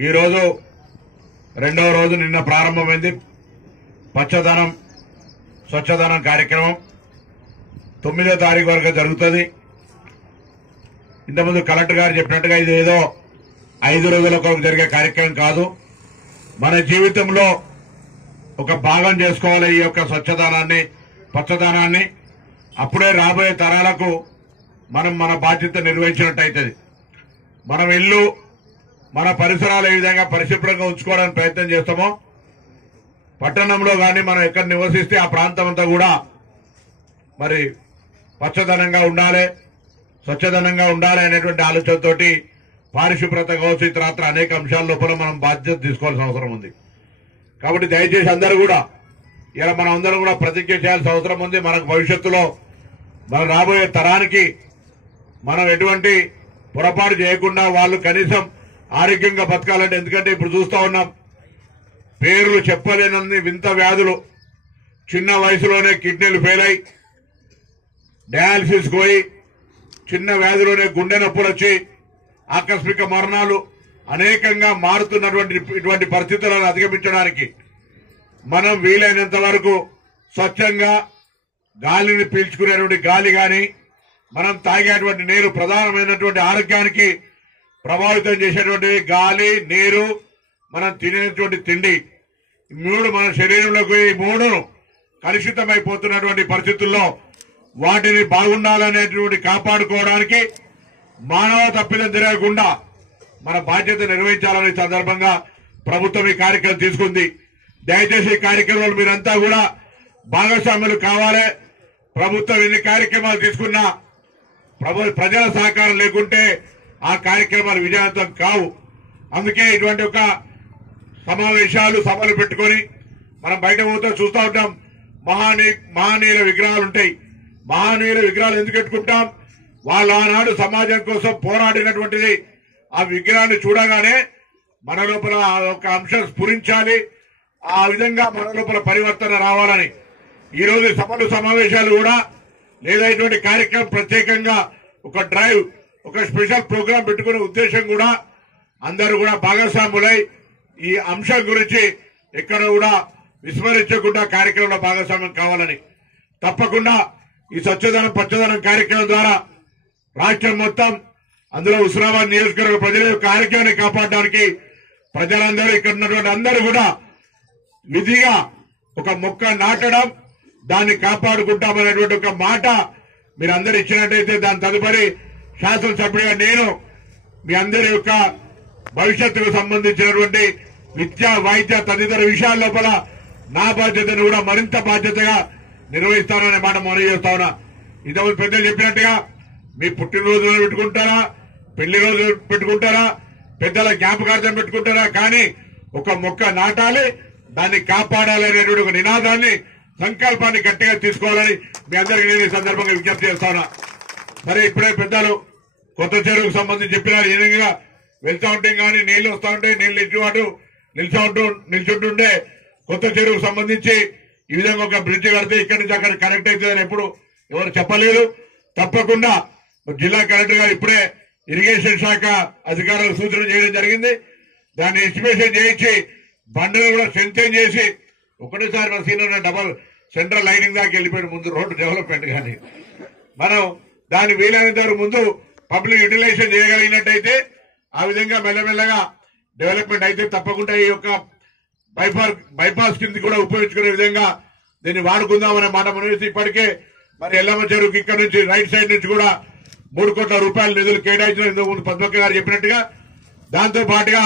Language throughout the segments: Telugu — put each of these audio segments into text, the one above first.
ఈ రోజు రెండవ రోజు నిన్న ప్రారంభమైంది పచ్చదనం స్వచ్ఛదనం కార్యక్రమం 9వ తారీఖు వరకు జరుగుతుంది. ఇంతకుముందు కలెక్టర్ గారు చెప్పినట్టుగా ఇది ఏదో 5 రోజుల కొరకు జరిగే కార్యక్రమం కాదు. మన జీవితంలో ఒక భాగం చేసుకోవాలి ఈ యొక్క స్వచ్ఛదనాన్ని, పచ్చదనాన్ని. అప్పుడే రాబోయే తరాలకు మనం మన బాధ్యత నిర్వహించినట్టు అవుతుంది. మనం ఇల్లు, మన పరిసరాలు ఏ విధంగా పరిశుభ్రంగా ఉంచుకోవడానికి ప్రయత్నం చేస్తామో, పట్టణంలో కానీ మనం ఎక్కడ నివసిస్తే ఆ ప్రాంతం అంతా కూడా మరి పచ్చదనంగా ఉండాలి, స్వచ్ఛదనంగా ఉండాలి అనేటువంటి ఆలోచనతోటి పారిశుభ్రత కావచ్చు, ఇతరత్ర అనేక అంశాల లోపల మనం బాధ్యత తీసుకోవాల్సిన అవసరం ఉంది. కాబట్టి దయచేసి అందరూ కూడా ఇలా మనం అందరం కూడా ప్రతిజ్ఞ చేయాల్సిన అవసరం ఉంది. మనకు భవిష్యత్తులో మన రాబోయే తరానికి మనం ఎటువంటి పొరపాటు చేయకుండా వాళ్ళు కనీసం ఆరోగ్యంగా బతకాలంటే, ఎందుకంటే ఇప్పుడు చూస్తా ఉన్నాం పేర్లు చెప్పలేనన్ని వింత వ్యాధులు, చిన్న వయసులోనే కిడ్నీలు ఫెయిల్ అయి డయాలసిస్ పోయి చిన్న వ్యాధిలోనే గుండె నొప్పులు వచ్చి ఆకస్మిక మరణాలు అనేకంగా మారుతున్నటువంటి ఇటువంటి పరిస్థితులను అధిగమించడానికి మనం వీలైనంత వరకు స్వచ్ఛంగా గాలిని పీల్చుకునేటువంటి గాలి గాని, మనం తాగేటువంటి నీరు, ప్రధానమైనటువంటి ఆరోగ్యానికి ప్రభావితం చేసేటువంటి గాలి, నీరు, మనం తినేటువంటి తిండి, మూడు మన శరీరంలోకి ఈ మూడును కలుషితమైపోతున్నటువంటి పరిస్థితుల్లో వాటిని బాగుండాలనేటువంటి కాపాడుకోవడానికి మానవ తప్పిదం జరగకుండా మన బాధ్యత నిర్వహించాలనే సందర్భంగా ప్రభుత్వం ఈ కార్యక్రమం తీసుకుంది. దయచేసి ఈ కార్యక్రమంలో మీరంతా కూడా భాగస్వాములు కావాలి. ప్రభుత్వం ఎన్ని కార్యక్రమాలు తీసుకున్నా ప్రజల సహకారం లేకుంటే ఆ కార్యక్రమాలు విజయవంతం కావు. అందుకే ఇటువంటి ఒక సమావేశాలు, సభలు పెట్టుకొని మనం బయట పోతే చూస్తూ ఉంటాం. మహనీయుల విగ్రహాలు ఉంటాయి. మహనీయుల విగ్రహాలు ఎందుకు పెట్టుకుంటాం? వాళ్ళు ఆనాడు సమాజం కోసం పోరాడినటువంటిది. ఆ విగ్రహాన్ని చూడగానే మన లోపల ఒక అంశం స్ఫురించాలి, ఆ విధంగా మన లోపల పరివర్తన రావాలని ఈ రోజు సభలు, సమావేశాలు కూడా లేదా ఇటువంటి కార్యక్రమం ప్రత్యేకంగా ఒక డ్రైవ్, ఒక స్పెషల్ ప్రోగ్రాం పెట్టుకునే ఉద్దేశం కూడా అందరూ కూడా భాగస్వాములై ఈ అంశం గురించి ఎక్కడ కూడా విస్మరించకుండా కార్యక్రమంలో భాగస్వామ్యం కావాలని, తప్పకుండా ఈ స్వచ్ఛదనం పచ్చదనం కార్యక్రమం ద్వారా రాష్ట్రం మొత్తం, అందులో హుస్నాబాద్ నియోజకవర్గ ప్రజల యొక్క ఆరోగ్యాన్ని కాపాడడానికి ప్రజలందరూ, ఇక్కడ ఉన్నటువంటి అందరూ కూడా విధిగా ఒక మొక్క నాటడం, దాన్ని కాపాడుకుంటామనేటువంటి ఒక మాట మీరు అందరు ఇచ్చినట్టయితే దాని తదుపరి శాసనసభ్యుడిగా నేను మీ అందరి యొక్క భవిష్యత్తుకు సంబంధించినటువంటి విద్య, వైద్య తదితర విషయాల లోపల నా బాధ్యతను కూడా మరింత బాధ్యతగా నిర్వహిస్తాననే మాట మనవి చేస్తా ఉన్నా. ఇంతకుముందు పెద్దలు చెప్పినట్టుగా మీ పుట్టినరోజులు పెట్టుకుంటారా, పెళ్లి రోజు పెట్టుకుంటారా, పెద్దల జ్ఞాపకార్థం పెట్టుకుంటారా, కానీ ఒక మొక్క నాటాలి, దాన్ని కాపాడాలి అనేటువంటి ఒక నినాదాన్ని, సంకల్పాన్ని గట్టిగా తీసుకోవాలని మీ అందరికీ నేను ఈ సందర్భంగా విజ్ఞప్తి చేస్తా ఉన్నా. సరే, ఇప్పుడే పెద్దలు కొత్త చెరువుకు సంబంధించి చెప్పినారు. ఈ విధంగా వెళ్తా ఉంటే కానీ నీళ్లు వస్తా ఉంటే నీళ్లు నిల్చుంటుంటే కొత్త చెరువుకు సంబంధించి ఈ విధంగా ఒక బ్రిడ్జ్ కడితే ఇక్కడి నుంచి అక్కడ కనెక్ట్ అవుతుందని ఎప్పుడు ఎవరు చెప్పలేదు. తప్పకుండా జిల్లా కలెక్టర్ గారు ఇప్పుడే ఇరిగేషన్ శాఖ అధికారులకు సూచన చేయడం జరిగింది. దాన్ని ఎస్టిమేషన్ చేయించి బండ్లు కూడా స్ట్రెంథెన్ చేసి ఒకటేసారి మన సీనియర్ డబల్ సెంట్రల్ లైనింగ్ దాకా వెళ్ళిపోయిన ముందు రోడ్డు డెవలప్మెంట్ కానీ మనం దాన్ని వీలైనంత వరకు ముందు పబ్లిక్ యూటిలైజేషన్ చేయగలిగినట్టయితే ఆ విధంగా మెల్లమెల్లగా డెవలప్మెంట్ అయితే తప్పకుండా ఈ యొక్క బైపాస్ కింద కూడా ఉపయోగించుకునే విధంగా దీన్ని వాడుకుందామనే మాట మనవేసి ఇప్పటికే మరి ఎల్లమ్మ చెరువుకి ఇక్కడ నుంచి రైట్ సైడ్ నుంచి కూడా 3 కోట్ల రూపాయల నిధులు కేటాయించిన ఇంతకుముందు పద్మక్క గారు చెప్పినట్టుగా, దాంతో పాటుగా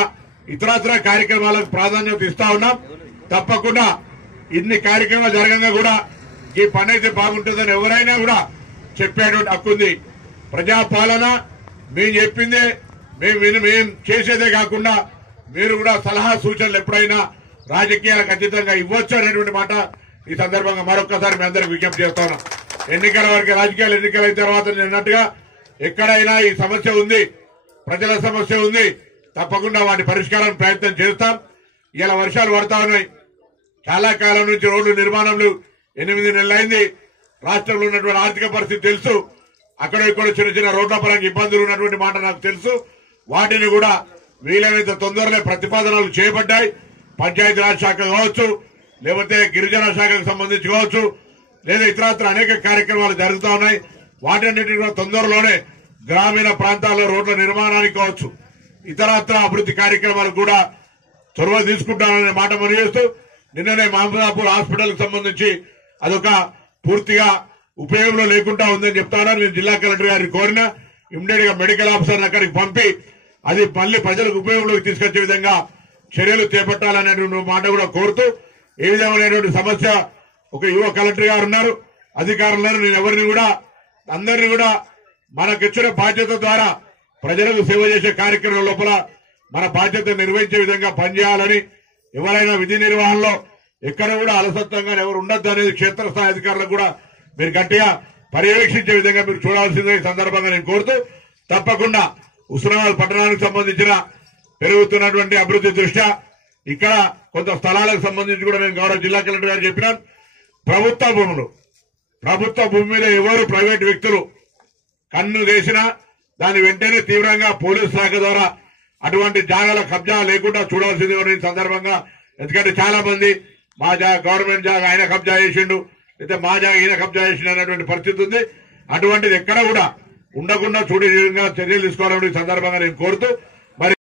ఇతరత్ర కార్యక్రమాలకు ప్రాధాన్యత ఇస్తా ఉన్నాం. తప్పకుండా ఇన్ని కార్యక్రమాలు జరగంగా కూడా ఈ పని అయితే బాగుంటుందని ఎవరైనా కూడా చెప్పేటువంటి హక్కు ఉంది. ప్రజాపాలన మేము చెప్పిందే మేము చేసేదే కాకుండా మీరు కూడా సలహా సూచనలు ఎప్పుడైనా రాజకీయాలకు అతీతంగా ఇవ్వచ్చు అనేటువంటి మాట ఈ సందర్భంగా మరొక్కసారి మీ అందరికి విజ్ఞప్తి చేస్తా ఉన్నాం. ఎన్నికల వరకు రాజకీయాలు ఎన్నికలైన తర్వాత అన్నట్టుగా ఎక్కడైనా ఈ సమస్య ఉంది, ప్రజల సమస్య ఉంది, తప్పకుండా వాటి పరిష్కారానికి ప్రయత్నం చేస్తాం. ఇలా వర్షాలు పడతా ఉన్నాయి. చాలా కాలం నుంచి రోడ్లు నిర్మాణంలో 8 నెలలైంది. రాష్ట్రంలో ఉన్నటువంటి ఆర్థిక పరిస్థితి తెలుసు. అక్కడ ఇక్కడ చిన్న చిన్న రోడ్ల పరంగా ఇబ్బందులు ఉన్నటువంటి మాట నాకు తెలుసు. వాటిని కూడా వీలైనంత తొందరలో ప్రతిపాదనలు చేపట్టాయి. పంచాయతీరాజ్ శాఖ కావచ్చు, లేకపోతే గిరిజన శాఖకు సంబంధించి కావచ్చు, లేదా ఇతరత్ర అనేక కార్యక్రమాలు జరుగుతూ ఉన్నాయి. వాటన్నిటిని కూడా తొందరలోనే గ్రామీణ ప్రాంతాల్లో రోడ్ల నిర్మాణానికి కావచ్చు, ఇతరత్ర అభివృద్ధి కార్యక్రమాలకు కూడా చొరవ తీసుకుంటాననే మాట మనవేస్తూ, నిన్ననే మహమ్మదాపూర్ హాస్పిటల్ కు సంబంధించి అదొక పూర్తిగా ఉపయోగంలో లేకుండా ఉందని చెప్తాను. నేను జిల్లా కలెక్టర్ గారిని కోరిన ఇమ్మీడియట్ గా మెడికల్ ఆఫీసర్ అక్కడికి పంపి అది మళ్లీ ప్రజలకు ఉపయోగంలోకి తీసుకొచ్చే విధంగా చర్యలు చేపట్టాలనేటువంటి మాట కూడా కోరుతూ, ఏ విధమైనటువంటి సమస్య ఒక యువ కలెక్టర్ గారు ఉన్నారు, అధికారులను నేను ఎవరిని కూడా అందరినీ కూడా మనకిచ్చిన బాధ్యత ద్వారా ప్రజలకు సేవ చేసే కార్యక్రమం లోపల మన బాధ్యత నిర్వహించే విధంగా పనిచేయాలని, ఎవరైనా విధి నిర్వహణలో ఎక్కడ కూడా అలసత్వంగా ఎవరు ఉండొద్దు అనేది క్షేత్రస్థాయి అధికారులకు కూడా మీరు గట్టిగా పర్యవేక్షించే విధంగా మీరు చూడాల్సిందే ఈ సందర్భంగా నేను కోరుతూ, తప్పకుండా హుస్నాబాద్ పట్టణానికి సంబంధించిన పెరుగుతున్నటువంటి అభివృద్ధి దృష్ట్యా ఇక్కడ కొంత స్థలాలకు సంబంధించి కూడా నేను గౌరవ జిల్లా కలెక్టర్ గారు చెప్పినాను. ప్రభుత్వ భూమి మీద ఎవరు ప్రైవేట్ వ్యక్తులు కన్ను వేసినా దాని వెంటనే తీవ్రంగా పోలీసు శాఖ ద్వారా అటువంటి జాగాల కబ్జా లేకుండా చూడాల్సింది ఈ సందర్భంగా. ఎందుకంటే చాలా మంది మా గవర్నమెంట్ జాగా ఆయన కబ్జా చేసిండు, అయితే మా జాగా ఈయన కబ్జా చేసిండు అనేటువంటి పరిస్థితి ఉంది. అటువంటిది ఎక్కడ కూడా ఉండకుండా చూడే విధంగా చర్యలు తీసుకోవాలని ఈ సందర్భంగా నేను కోరుతూ